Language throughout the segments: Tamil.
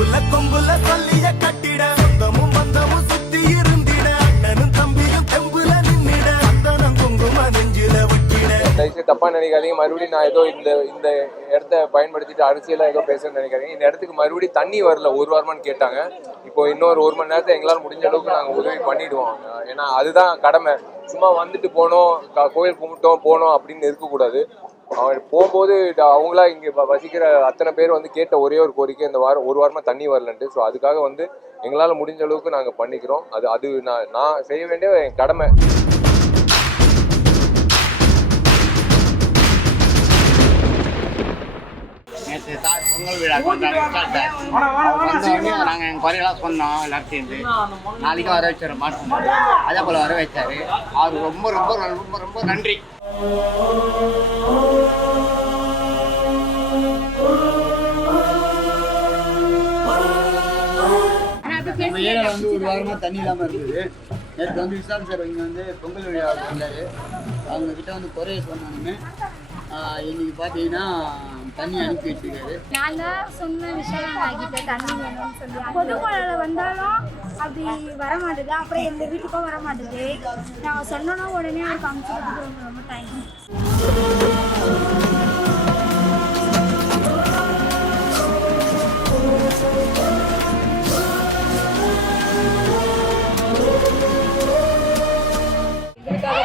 கொம்புல கொம்புல சொல்லிய கட்டிட. சொந்தமும் பந்தமும் சுத்தி இருந்திட. அண்ணனும் தம்பியும் தெம்புல நின்னிட. அத்தனம் குங்கும நெஞ்சில விட்டிட. தயவுசெய்து தப்பா நினைக்காதீங்க. மறுபடியும் நான் ஏதோ இந்த இந்த இடத்த பயன்படுத்திட்டு அரசியலா ஏதோ பேசுறேன்னு நினைக்காதீங்க. இந்த இடத்துக்கு மறுபடியும் தண்ணி வரல. ஒரு வாரமான்னு கேட்டாங்க. இப்போ இன்னொரு ஒரு மணி நேரத்தை எங்களால் முடிஞ்ச அளவுக்கு நாங்கள் உதவி பண்ணிடுவோம். ஏன்னா அதுதான் கடமை. சும்மா வந்துட்டு போனோம் கோயில் கும்பிட்டோம் போனோம் அப்படின்னு இருக்கக்கூடாது. அவன் போகும்போது அவங்களா இங்கே வசிக்கிற அத்தனை பேர் வந்து கேட்ட ஒரே ஒரு கோரிக்கை இந்த வாரம் ஒரு வாரமாக தண்ணி வரலன்ட்டு. ஸோ அதுக்காக வந்து எங்களால் முடிஞ்ச அளவுக்கு நாங்கள் பண்ணிக்கிறோம். அது அது நான் நான் செய்ய வேண்டிய என் கடமை. விழா நாங்கள் எங்கள் குறையெல்லாம் சொன்னோம் சேர்ந்து நாளைக்கு வர வச்சிடறோம் மாட்டோம் அதே போல் வர வச்சாரு. அவர் ரொம்ப ரொம்ப ரொம்ப ரொம்ப நன்றி. நம்ம ஏரியாவில் வந்து ஒரு வாரமாக தண்ணி இல்லாமல் இருந்தது. நேற்று வந்து விசால் சார் இங்கே வந்து பொங்கல் விழா வந்தார். அவங்க கிட்ட வந்து குறைய சொன்னாலுமே இன்னைக்கு பார்த்தீங்கன்னா நான் தான் சொன்ன விஷயம் ஆகிட்டு தண்ணி வேணும்னு சொல்லி. பொதுமழையில வந்தாலும் அப்படி வர மாட்டேது அப்புறம் எங்க வீட்டுக்கும் வர மாட்டேது நான் சொன்னோன்னா உடனே அவருக்கு அனுப்பிச்சு ரொம்ப ரொம்ப தேங்க்ஸ் எங்களுக்காக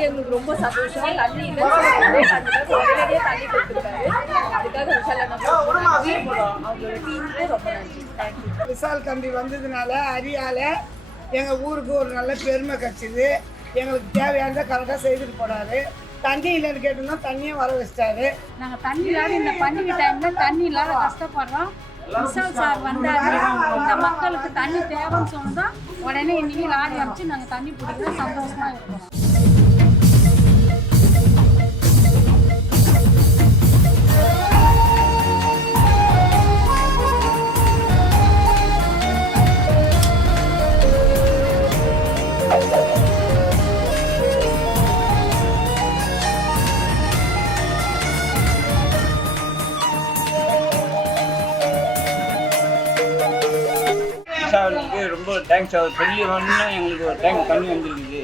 அது எங்களுக்கு ரொம்ப சந்தோஷம். தண்ணி இல்லைன்னு உடனடியே தண்ணி கொடுத்துருக்காரு. அதுக்காக விஷால் அவங்களோட டீமுக்கு ரொம்ப நன்றி. தேங்க்யூ விசால் தம்பி வந்ததுனால அரியால எங்கள் ஊருக்கு ஒரு நல்ல பெருமை கிடச்சிது. எங்களுக்கு தேவையானதை கரெக்டாக செய்துட்டு போனாரு தண்ணி இல்லைன்னு கேட்டோம்னா தண்ணியை வர வச்சிட்டாரு. நாங்கள் தண்ணி இல்லாத இந்த பண்டிகை டைம்ல தண்ணி இல்லாத கஷ்டப்படுறோம். விஷால் சார் வந்தாரு. இந்த மக்களுக்கு தண்ணி தேவைன்னு சொன்னோம் உடனே இன்னைக்கு லாரி அனுப்பிச்சு நாங்கள் தண்ணி பிடிக்கிறோம் சந்தோஷமா இருக்கிறோம். விஷாலுக்கு ரொம்ப தேங்க்ஸ் அவர் சொல்லி வரணும்னா எங்களுக்கு ஒரு டைம் தண்ணி வந்துருக்குது.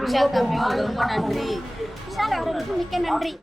விஷால் தம்பி ரொம்ப நன்றி. விஷால் அவர்களுக்கு மிக்க நன்றி.